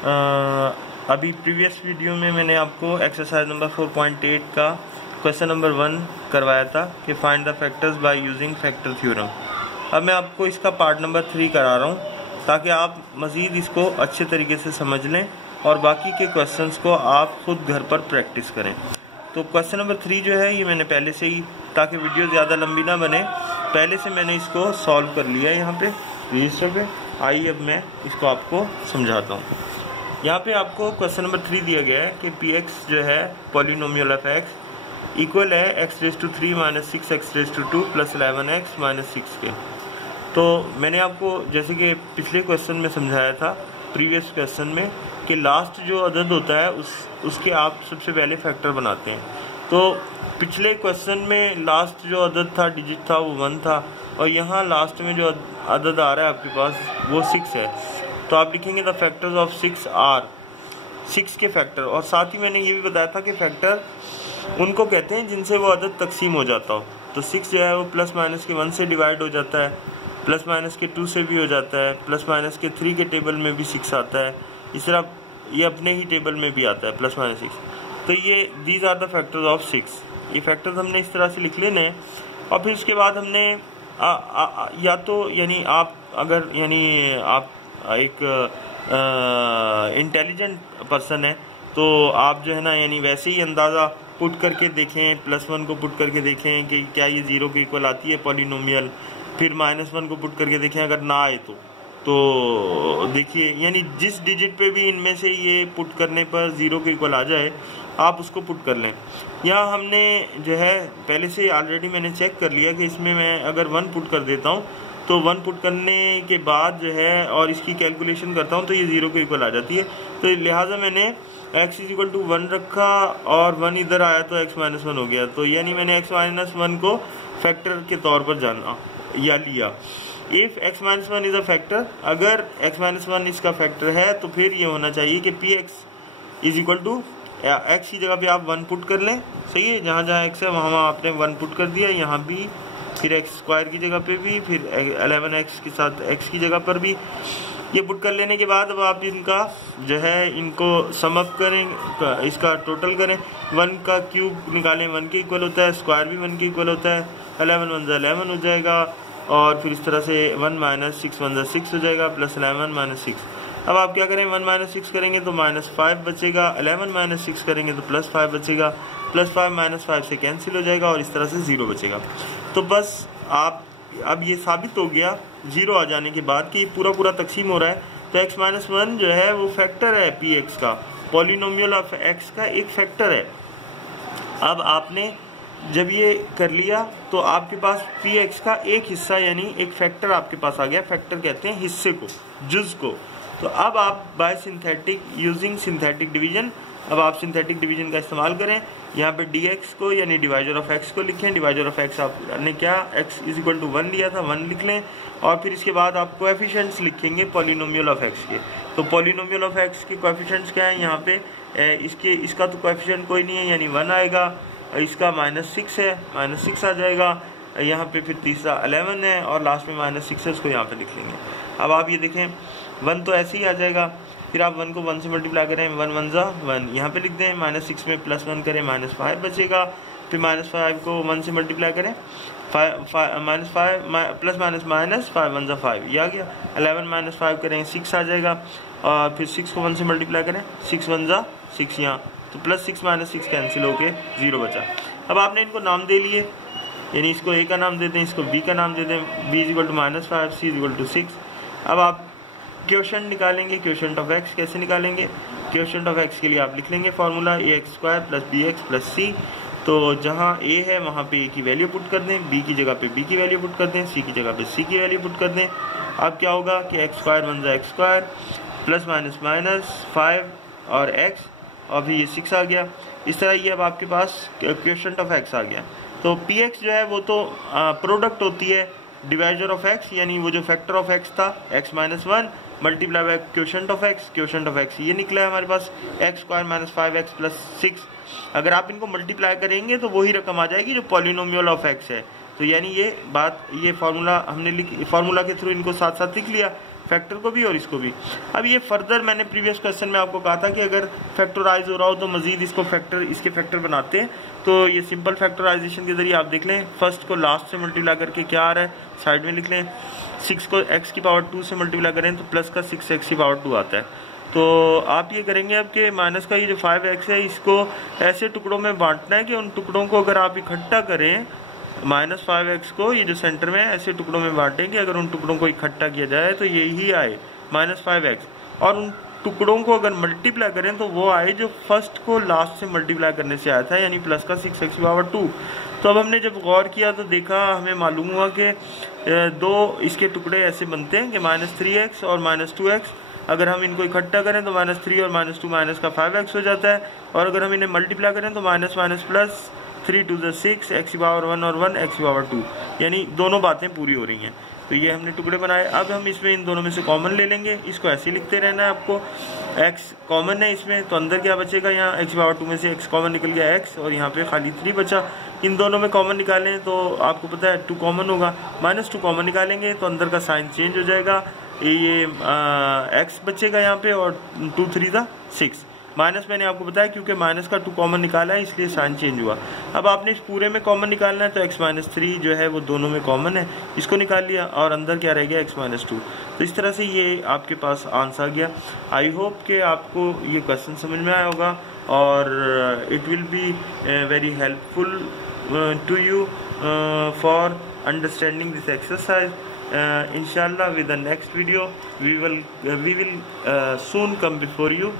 अभी previous video में मैंने आपको एक्सरसाइज नंबर 4.8 का क्वेश्चन नंबर 1 करवाया था कि find the factors by using factor theorem. अब मैं आपको इसका पार्ट नंबर 3 करा रहा हूँ ताकि आप मज़ीद इसको अच्छे तरीके से समझ लें और बाकी के क्वेश्चंस को आप खुद घर पर प्रैक्टिस करें। तो क्वेश्चन नंबर 3 जो है ये मैंने पहले से ही, ताकि वीडियो ज़्यादा लंबी ना बने, पहले से मैंने इसको सॉल्व कर लिया है यहाँ पे रजिस्टर पे। आइए अब मैं इसको आपको समझाता हूँ। यहाँ पे आपको क्वेश्चन नंबर 3 दिया गया है कि पी एक्स जो है पॉलिनोमियल ऑफ एक्स इक्वल है x3 minus 6x2 plus 11x minus 6 के। तो मैंने आपको जैसे कि पिछले क्वेश्चन में समझाया था, प्रीवियस क्वेश्चन में, कि लास्ट जो अदद होता है उसके आप सबसे पहले फैक्टर बनाते हैं। तो पिछले क्वेश्चन में लास्ट जो अदद था, डिजिट था, वो 1 था, और यहाँ लास्ट में जो अदद आ रहा है आपके पास वो 6 है। तो आप लिखेंगे द फैक्टर्स ऑफ 6 आर, 6 के फैक्टर। और साथ ही मैंने ये भी बताया था कि फैक्टर उनको कहते हैं जिनसे वो अदद तकसीम हो जाता हो। तो 6 जो है वो प्लस माइनस के 1 से डिवाइड हो जाता है, प्लस माइनस के 2 से भी हो जाता है, प्लस माइनस के 3 के टेबल में भी 6 आता है, इस तरह ये अपने ही टेबल में भी आता है प्लस माइनस 6। तो ये these are the factors of 6। ये फैक्टर्स हमने इस तरह से लिख लेने हैं। और फिर उसके बाद हमने या तो यानी आप अगर आप एक इंटेलिजेंट पर्सन है तो आप जो है ना वैसे ही अंदाज़ा पुट करके देखें, +1 को पुट करके देखें कि क्या ये 0 के इक्वल आती है पॉलिनोमियल। फिर -1 को पुट करके देखें, अगर ना आए तो देखिए जिस डिजिट पे भी इनमें से ये पुट करने पर 0 के इक्वल आ जाए आप उसको पुट कर लें। यहाँ हमने जो है पहले से ऑलरेडी मैंने चेक कर लिया कि इसमें मैं अगर 1 पुट कर देता हूँ तो 1 पुट करने के बाद जो है और इसकी कैलकुलेशन करता हूँ तो ये 0 के इक्वल आ जाती है। तो लिहाजा मैंने x = 1 रखा और 1 इधर आया तो x - 1 हो गया। तो यानी मैंने x - 1 को फैक्टर के तौर पर जाना या लिया। If x - 1 is a factor, अगर x - 1 इसका फैक्टर है तो फिर ये होना चाहिए कि px = x की जगह पे आप 1 पुट कर लें। सही है, जहाँ जहाँ x है वहाँ आपने 1 पुट कर दिया, यहाँ भी, फिर x² की जगह पे भी, फिर 11x के साथ x की जगह पर भी। ये पुट कर लेने के बाद अब आप इनका जो है इनको सम अप करें, इसका टोटल करें। 1 का क्यूब निकालें, 1 के इक्वल होता है, स्क्वायर भी 1 के इक्वल होता है, 11 1 11 हो जाएगा, और फिर इस तरह से 1 - 6 1 6 हो जाएगा, प्लस 11 - 6। अब आप क्या करें, 1 - 6 करेंगे तो -5 बचेगा, 11 - 6 करेंगे तो +5 बचेगा, +5 - 5 से कैंसिल हो जाएगा और इस तरह से 0 बचेगा। तो बस आप अब ये साबित हो गया 0 आ जाने के बाद कि ये पूरा तकसीम हो रहा है। तो x - 1 जो है वो फैक्टर है px का, पॉलिनोमियल ऑफ x का एक फैक्टर है। अब आपने जब ये कर लिया तो आपके पास px का एक हिस्सा यानी एक फैक्टर आपके पास आ गया। फैक्टर कहते हैं हिस्से को, जुज को। तो अब आप bye synthetic using synthetic division, अब आप सिंथेटिक डिवीजन का इस्तेमाल करें। यहाँ पे dx को यानी डिवाइजर ऑफ x को लिखें। डिवाइजर ऑफ x आपने क्या x = 1 लिया था, 1 लिख लें। और फिर इसके बाद आप कोएफिशिएंट्स लिखेंगे पॉलिनोमियल ऑफ x के। तो पॉलिनोमियल ऑफ x के कोएफिशिएंट्स क्या है, यहाँ पे इसका तो कोएफिशिएंट कोई नहीं है यानी 1 आएगा, इसका -6 है, -6 आ जाएगा, यहाँ पे फिर तीसरा 11 है और लास्ट में -6 है, उसको यहाँ पे लिख लेंगे। अब आप ये देखें 1 तो ऐसे ही आ जाएगा, फिर आप 1 को 1 से मल्टीप्लाई करें, 1 1 ज़ा 1 यहाँ पे लिख दें, -6 में +1 करें, -5 बचेगा, फिर -5 को 1 से मल्टीप्लाई करें, -5 प्लस माइनस 5 1 ज़ा 5 ये आ गया, 11 - 5 करें 6 आ जाएगा, और फिर 6 को 1 से मल्टीप्लाई करें, 6 1 ज़ा 6 यहाँ, तो +6 - 6 कैंसिल होके 0 बचा। अब आपने इनको नाम दे लिए, यानी इसको a का नाम दे दें, इसको b का नाम दे दें, b = -5, c = 6। अब आप क्वोशंट निकालेंगे। क्वोशंट ऑफ x कैसे निकालेंगे? क्वोशंट ऑफ x के लिए आप लिख लेंगे फार्मूला ax² + bx + c। तो जहाँ a है वहाँ पे a की वैल्यू पुट कर दें, b की जगह पे b की वैल्यू पुट कर दें, c की जगह पे c की वैल्यू पुट कर दें। अब क्या होगा कि x² 1 ज़ा x², प्लस माइनस 5 और x, और फिर ये 6 आ गया। इस तरह ये अब आपके पास क्वोशंट ऑफ x आ गया। तो px जो है वो तो प्रोडक्ट होती है डिवाइजर ऑफ x, यानी वो जो फैक्टर ऑफ x था x - 1 multiply by quotient of x। Quotient of x ये निकला है हमारे पास x² - 5x + 6। अगर आप इनको मल्टीप्लाई करेंगे तो वही रकम आ जाएगी जो पॉलिनोमियल ऑफ x है। तो यानी ये बात, ये फार्मूला हमने फार्मूला के थ्रू इनको साथ साथ लिख लिया। फैक्टर को भी और इसको भी। अब ये फर्दर मैंने प्रीवियस क्वेश्चन में आपको कहा था कि अगर फैक्टराइज हो रहा हो तो मजीद इसको इसके फैक्टर बनाते हैं। तो ये सिंपल फैक्टराइजेशन के जरिए आप देख लें, फर्स्ट को लास्ट से मल्टीप्लाई करके क्या आ रहा है साइड में लिख लें, 6 को x की पावर 2 से मल्टीप्लाई करें तो प्लस का 6x की पावर 2 आता है। तो आप ये करेंगे अब कि माइनस का ये जो 5x है इसको ऐसे टुकड़ों में बांटना है कि उन टुकड़ों को अगर आप इकट्ठा करें, -5x को ये जो सेंटर में ऐसे टुकड़ों में बांटें कि अगर उन टुकड़ों को इकट्ठा किया जाए तो यही आए -5x, और उन टुकड़ों को अगर मल्टीप्लाई करें तो वो आए जो फर्स्ट को लास्ट से मल्टीप्लाई करने से आया था, यानी प्लस का 6x की पावर 2। तो अब हमने जब गौर किया तो देखा, हमें मालूम हुआ कि दो इसके टुकड़े ऐसे बनते हैं कि -3x और -2x, अगर हम इनको इकट्ठा करें तो -3 और -2 माइनस का 5x हो जाता है, और अगर हम इन्हें मल्टीप्लाई करें तो minus minus plus 3 to the 6 x की पावर 1 और 1 x की पावर 2, यानी दोनों बातें पूरी हो रही हैं। तो ये हमने टुकड़े बनाए। अब हम इसमें इन दोनों में से कॉमन ले लेंगे, इसको ऐसे ही लिखते रहना है आपको। x कॉमन है इसमें, तो अंदर क्या बचेगा, यहाँ x की पावर 2 में से x कॉमन निकल गया x, और यहाँ पे खाली 3 बचा। इन दोनों में कॉमन निकालें तो आपको पता है 2 कॉमन होगा, -2 कॉमन निकालेंगे तो अंदर का साइन चेंज हो जाएगा, ये x बचेगा यहाँ पे, और 2 3 6 माइनस मैंने आपको बताया क्योंकि माइनस का 2 कॉमन निकाला है इसलिए साइन चेंज हुआ। अब आपने इस पूरे में कॉमन निकालना है तो x-3 जो है वो दोनों में कॉमन है, इसको निकाल लिया, और अंदर क्या रह गया x-2। तो इस तरह से ये आपके पास आंसर आ गया। आई होप कि आपको ये क्वेश्चन समझ में आया होगा, और it will be very helpful to you for understanding this exercise. Inshallah with the next video we will soon come before you.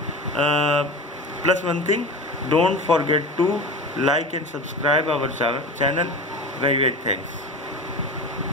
Plus one thing, don't forget to like and subscribe our channel. Very thanks.